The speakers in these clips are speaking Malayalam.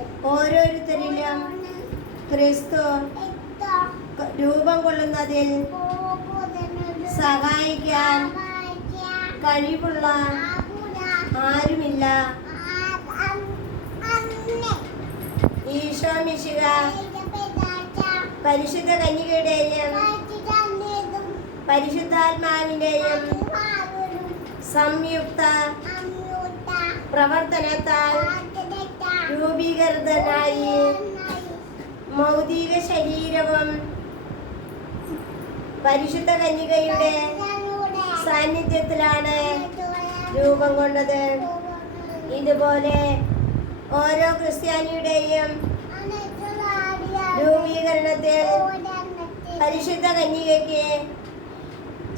ഓരോരുത്തരിലും ക്രിസ്തു രൂപം കൊള്ളുന്നതിൽ സഹായിക്കാൻ കഴിവുള്ള ആരുമില്ല. ഈശോ മിശിഹ പരിശുദ്ധ കന്യകയുടെയും പരിശുദ്ധാത്മാവിന്റെയും സംയുക്ത പ്രവർത്തനത്താൽ രൂപീകൃതനായി ഭൗതിക ശരീരവും പരിശുദ്ധ കന്യകയുടെ സാന്നിധ്യത്തിലാണ് രൂപം കൊണ്ടത്. ഇതുപോലെ ഓരോ ക്രിസ്ത്യാനിയുടെയും രൂപീകരണത്തിൽ പരിശുദ്ധ കന്യകയ്ക്ക്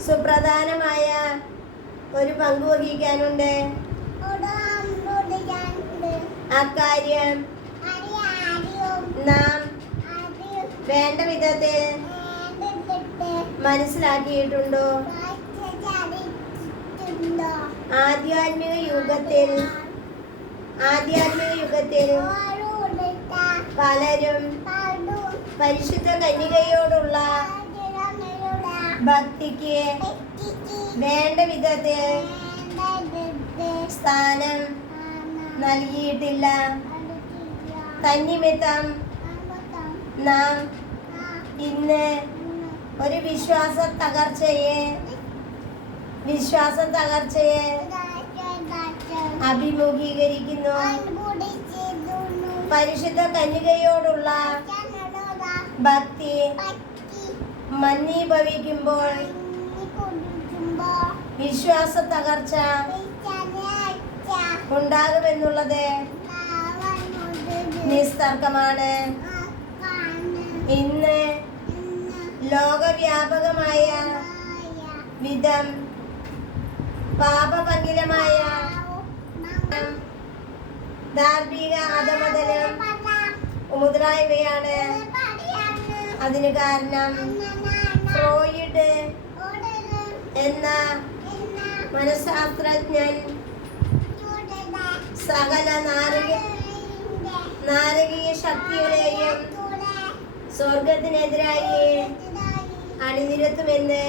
സുപ്രധാനമായ ഒരു പങ്ക് വഹിക്കാനുണ്ട്. അക്കാര്യം നാം വേണ്ട വിധത്തിൽ മനസ്സിലാക്കിയിട്ടുണ്ടോ? ആധ്യാത്മിക യുഗത്തിൽ പലരും പരിശുദ്ധ കന്യകയോടുള്ള ഭക്തിക്ക് വേണ്ട വിധത്തിൽ സ്ഥാനം നൽകിയിട്ടില്ല. തന്നിമിത്തം നാം ഇന്ന് ഒരു വിശ്വാസ തകർച്ചയെ അഭിമുഖീകരിക്കുന്നു. പരിശുദ്ധ കന്യകയോടുള്ള ഭക്തി മന്ദീഭവിക്കുമ്പോൾ വിശ്വാസ തകർച്ച ഉണ്ടാകുമെന്നുള്ളത് നിസ്തർക്കമാണ്. ഇന്ന് ലോകവ്യാപകമായ വിധം പാപപങ്കിലമായ ധാർമ്മിക അധമതലം മുതലായവയാണ് അതിന് കാരണം. ഫ്രോയിഡ് എന്ന മനഃശാസ്ത്രജ്ഞൻ സകല നാരകീയ ശക്തികളെയും സ്വർഗത്തിനെതിരായി അണിനിരത്തുമെന്ന്